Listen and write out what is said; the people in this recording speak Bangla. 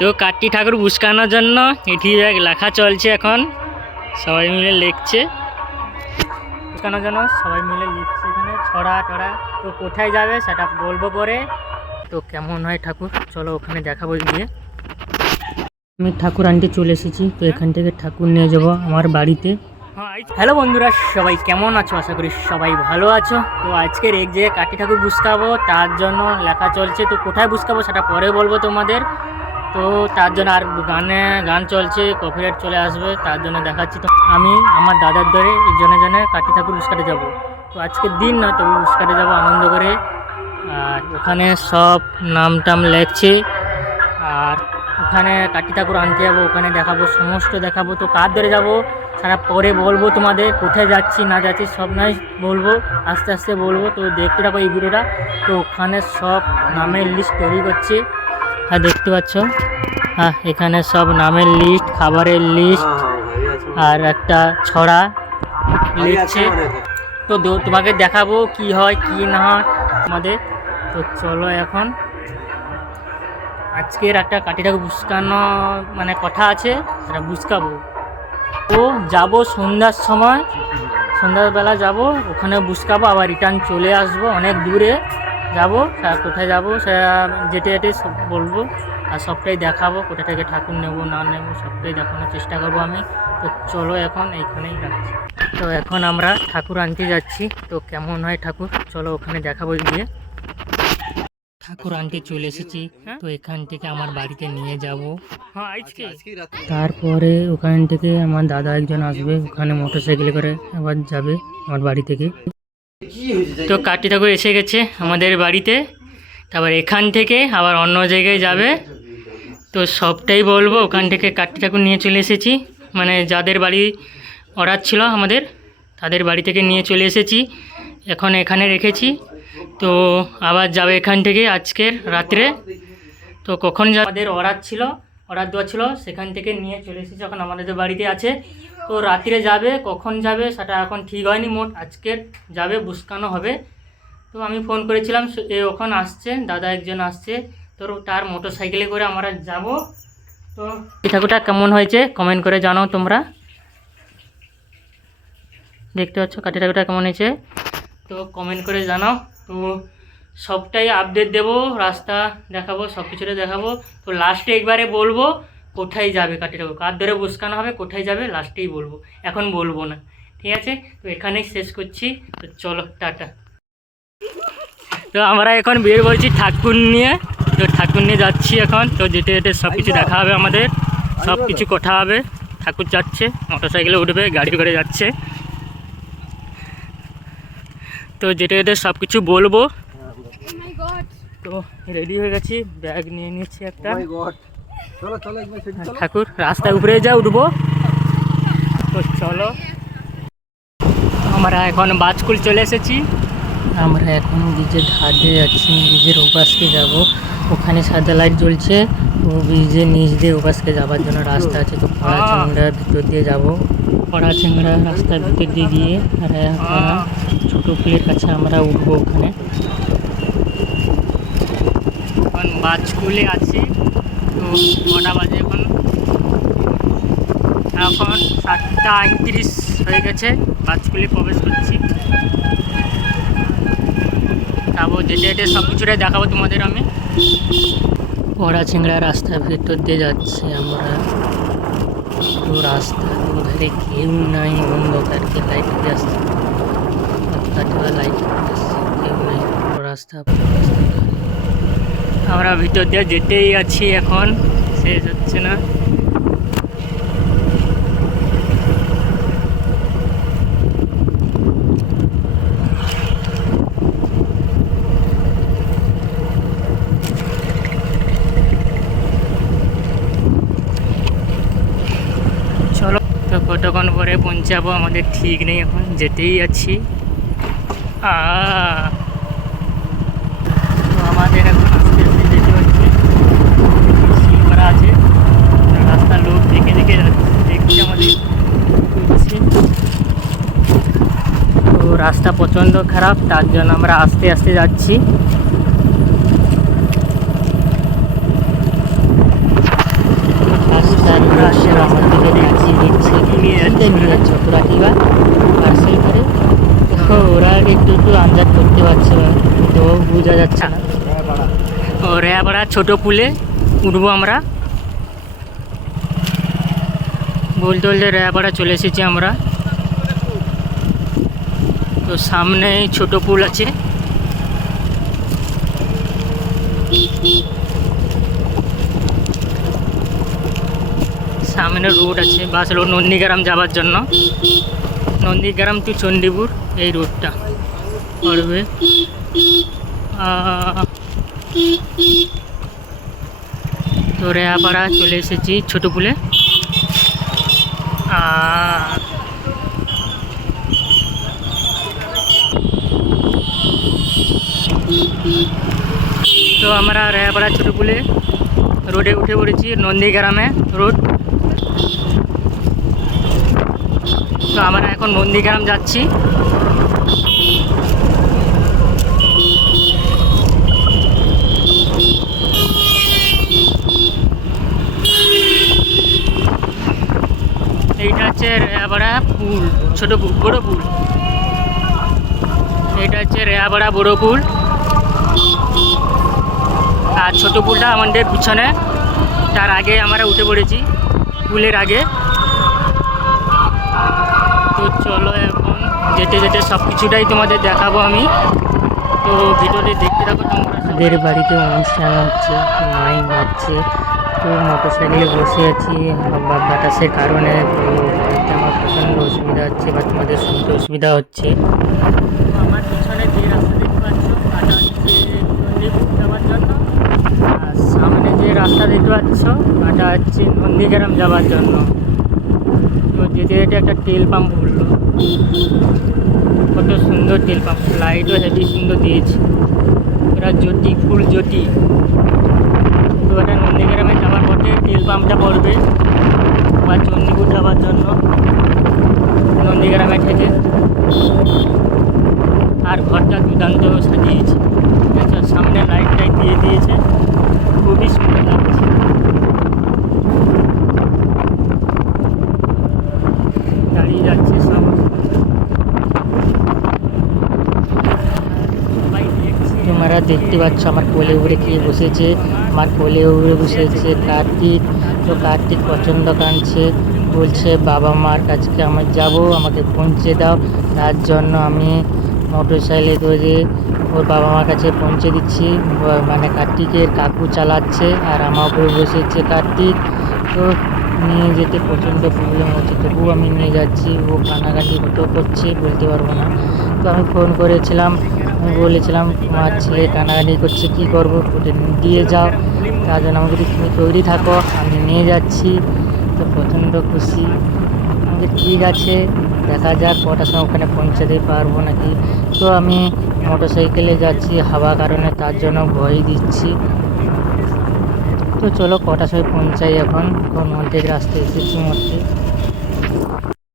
তো কার্তিক ঠাকুর বুসকানোর জন্য এটি লেখা চলছে এখন। সবাই মিলে লিখছে। বুসকানোর জন্য সবাই মিলে লিখছে এখানে, ছড়া টড়া। তো কোথায় যাবে সেটা বলব পরে। তো কেমন হয় ঠাকুর? চলো ওখানে দেখাবো গিয়ে। আমি ঠাকুর আনতে চলে এসেছি, তো এখান থেকে ঠাকুর নিয়ে যাব আমার বাড়িতে। হ্যালো বন্ধুরা, সবাই কেমন আছো? আশা করি সবাই ভালো আছো। তো আজকের এক যে কাটি ঠাকুর বুসকাবো তার জন্য লেখা চলছে। তো কোথায় বুসকাবো সেটা পরে বলব তোমাদের। তো তার জন্য আর গানে গান চলছে কপিরাইট চলে আসবে, তার জন্য দেখাচ্ছি তো আমি, আমার দাদার ধরে এই জনে জনে কাটি ঠাকুর বুসকাতে যাব। তো আজকের দিন নয় তবু বুসকাতে যাব আনন্দ করে। আর ওখানে সব নাম টাম লেখছে। আর ওখানে কাটি ঠাকুর আনতে যাব, ওখানে দেখাবো, সমস্ত দেখাবো। তো কার ধরে যাব? সারা পরে বলব তোমাদের, কোথায় যাচ্ছি, না যাচ্ছি, সব নয় বলব, আস্তে আস্তে বলব। তো দেখতে থাকো এই ভিডিওটা। তো ওখানে সব নামের লিস্ট তৈরি করছে। হ্যাঁ দেখতে পাচ্ছ? হ্যাঁ এখানে সব নামের লিস্ট খাবারের লিস্ট আর একটা ছড়া লিখছে। তো তোমাকে দেখাবো কি হয় কি না হয় আমাদের। তো চলো এখন। আজকের একটা কাটিটাকে বুসকানো মানে কথা আছে সেটা বুসকাবো তো যাব সন্ধ্যার সময়। সন্ধ্যাবেলা যাব ওখানে বুসকাবো আবার রিটার্ন চলে আসব অনেক দূরে। যাব কোথায় যাব সেটা যেতে যেতে সব বলব আর সবটাই দেখাবো কোথা থেকে ঠাকুর নেব না নেব সবটাই দেখানোর চেষ্টা করব আমি। তো চলো এখন এইখানেই রাখছি তো এখন আমরা ঠাকুর আনতে যাচ্ছি। তো কেমন হয় ঠাকুর? চলো ওখানে দেখাবো গিয়ে। ঠাকুর আনতে চলে এসেছি। তো এখান থেকে আমার বাড়িতে নিয়ে যাব। তারপরে ওখান থেকে আমার দাদা একজন আসবে ওখানে মোটর সাইকেলে করে আবার যাবে আমার বাড়ি থেকে। তো কাটি ঠাকুর এসে গেছে আমাদের বাড়িতে। তারপর এখান থেকে আবার অন্য জায়গায় যাবে। তো সবটাই বলব ওখান থেকে কাটি ঠাকুর নিয়ে চলে এসেছি। মানে যাদের বাড়ি অর্ডার ছিল আমাদের তাদের বাড়ি থেকে নিয়ে চলে এসেছি। এখন এখানে রেখেছি। তো আবার যাবে এখান থেকে আজকের রাত্রে। তো কখন যা আমাদের অর্ডার ছিল অর্ডার দেওয়া ছিল সেখান থেকে নিয়ে চলে এসেছি। এখন আমাদের বাড়িতে আছে। তো রাত্রে যাবে, কখন যাবে সেটা এখন ঠিক হয়নি মোট আজকের যাবে, বুসকানো হবে। তো আমি ফোন করেছিলাম এ ওখান আসছে, দাদা একজন আসছে, তো তার মোটর সাইকেলে করে আমরা যাব। তো এই ঠাকুরটা কেমন হয়েছে কমেন্ট করে জানাও তোমরা। দেখতে পাচ্ছ কাঠি ঠাকুরটা কেমন হয়েছে? তো কমেন্ট করে জানাও। তো সবটাই আপডেট দেবো, রাস্তা দেখাবো সব কিছুটা দেখাবো। তো লাস্টে একবারে বলব কোথায় যাবে কাঠি ঠাকুর কার ধরে বসকানো হবে কোথায় যাবে? লাস্টেই বলব। এখন বলব না। ঠিক আছে? তো এখানেই শেষ করছি। তো চলো টাটা। তো আমরা এখন বের বলছি ঠাকুর নিয়ে। তো ঠাকুর নিয়ে যাচ্ছি এখন। তো যেতে যেতে সব কিছু দেখা হবে আমাদের। সব কিছু কথা হবে। ঠাকুর যাচ্ছে মোটর সাইকেলে উঠবে গাড়ি করে যাচ্ছে। তো যেতে যেতে সব কিছু বলব। তো রেডি হয়ে গেছি। ব্যাগ নিয়ে নিচ্ছি একটা। ঠাকুর রাস্তায় উপরে যা উঠবো। তো চলো। আমরা এখন বাজকুল চলে এসেছি। আমরা এখন ব্রিজের ধারে যাচ্ছি ব্রিজের উপাসকে যাব। ওখানে সাদা লাইট জ্বলছে ও ব্রিজের নিচ দিয়ে উপাসকে যাওয়ার জন্য রাস্তা আছে তো পড়া চিংড়ার ভিতর দিয়ে যাব। পড়া চিংড়া রাস্তার ভিতর দিয়ে গিয়ে আর এখন ছোটো পুলের কাছে আমরা উঠবো ওখানে। এখন বাজকুলে আছি। কটা বাজে এখন। এখন সাতটা আটত্রিশ হয়ে গেছে বাজকুলে প্রবেশ করছি। তারপর যেতে যেতে সব কিছুটাই দেখাবো তোমাদের আমি। পড়া চিংড়া রাস্তার ভেতর দিয়ে যাচ্ছি আমরা। তো রাস্তার ধারে কেউ নাই, অন্ধকারকে লাইট দিয়ে আসছে। লাইট কেউ নাই রাস্তা। আমরা ভিতর দিয়ে যেতেই আছি এখন শেষ হচ্ছে না। চলো, তো কতক্ষণ পরে পৌঁছাবো আমাদের ঠিক নেই এখন, যেতেই আছি। আমাদের এখন এদিকে দেখছি আমাদের তো রাস্তা প্রচণ্ড খারাপ তার জন্য আমরা আস্তে আস্তে যাচ্ছি। ছোট পার্সেল করে? হ্যাঁ। ওরা একটু একটু করতে পারছে বোঝা যাচ্ছে না। ও ছোটো পুলে উঠবো আমরা। বলতে বলতে রেয়াপাড়া চলে এসেছি আমরা। তো সামনে ছোট পুল আছে। সামনে রোড আছে, বাস রোড, নন্দীগ্রাম যাওয়ার জন্য। নন্দীগ্রাম টু চণ্ডীপুর, এই রোডটা। পড়বে তো রেয়াপাড়া চলে এসেছি ছোট পুলে। তো আমরা রায়াপাড়া ছোট পুলে রোডে উঠে পড়েছি, নন্দীগ্রামে, রোড। তো আমরা এখন নন্দীগ্রাম যাচ্ছি এইটা হচ্ছে রেয়াপাড়া পুল ছোট পুল বড় পুল। এটা হচ্ছে রেয়াপাড়া বড় পুল। আর ছোট পুলটা আমাদের পিছনে। তার আগে আমরা উঠে পড়েছি পুলের আগে। তো চলো এখন যেতে যেতে সব কিছুটাই তোমাদের দেখাবো আমি। তো ভিডিওটি দেখতে থাকো তোমরা বাড়িতে অনুষ্ঠান হচ্ছে, মাইক বাজছে। মোটর সাইকেলে বসে আছি বাতাসের কারণে, তো আমার প্রচণ্ড অসুবিধা হচ্ছে বা তোমাদের শুনতে অসুবিধা হচ্ছে। আমার যে রাস্তা দেখতে পাচ্ছ, কাটা যাওয়ার জন্য। আর সামনে যে রাস্তা দেখতে পাচ্ছ, কাটা হচ্ছে নন্দীগ্রাম যাওয়ার জন্য। তো যেতে যেতে একটা তেল পাম্প উঠল। কত সুন্দর তেল পাম্প, লাইটও হেভি সুন্দর দিয়েছে। এরা জ্যোতি, ফুল জ্যোতি তো এটা নন্দীগ্রামে যাওয়ার পথে তেল পাম্পটা পড়বে বা চণ্ডীপুর যাওয়ার জন্য। নন্দীগ্রামে থেকে। আর ঘরটা দুর্দান্ত সাজিয়েছে। ঠিক আছে সামনে লাইট টাইট দিয়ে দিয়েছে। খুবই সুন্দর লাগছে। দাঁড়িয়ে যাচ্ছে সব। তোমরা দেখতে পাচ্ছ আমার কোলে উড়ে কে বসেছে। আমার কোলে উড়ে বসেছে কার্তিক। তো কার্তিক পছন্দ কাঁদছে, বলছে, বাবা মার কাছে আমার যাব, আমাকে পৌঁছে দাও। তার জন্য আমি মোটর সাইকেলে ধরে ওর বাবা মার কাছে পৌঁছে দিচ্ছি। মানে কার্তিকের কাকু চালাচ্ছে আর আমার উপরে বসেছে কার্তিক। তো নিয়ে যেতে প্রচণ্ড প্রবলেম হচ্ছে। তবুও আমি নিয়ে যাচ্ছি, ও কানাকাটি কত করছে, বলতে পারব না। তো আমি ফোন করেছিলাম, আমি বলেছিলাম, তোমার ছেলে কানাকাটি করছে, কী করব? দিয়ে যাও। তার জন্য আমাকে তুমি তৈরি থাকো, আমি নিয়ে যাচ্ছি। তো প্রচণ্ড খুশি। আমাকে ঠিক আছে, দেখা যাক কটার সময় ওখানে পৌঁছাতে পারব নাকি। তো আমি মোটর সাইকেলে যাচ্ছি, হাওয়া কারণে তার জন্য ভয় দিচ্ছি। তো চলো কটার সময় পৌঁছাই এখন। অর্ধেক রাস্তায় এসেছি মধ্যে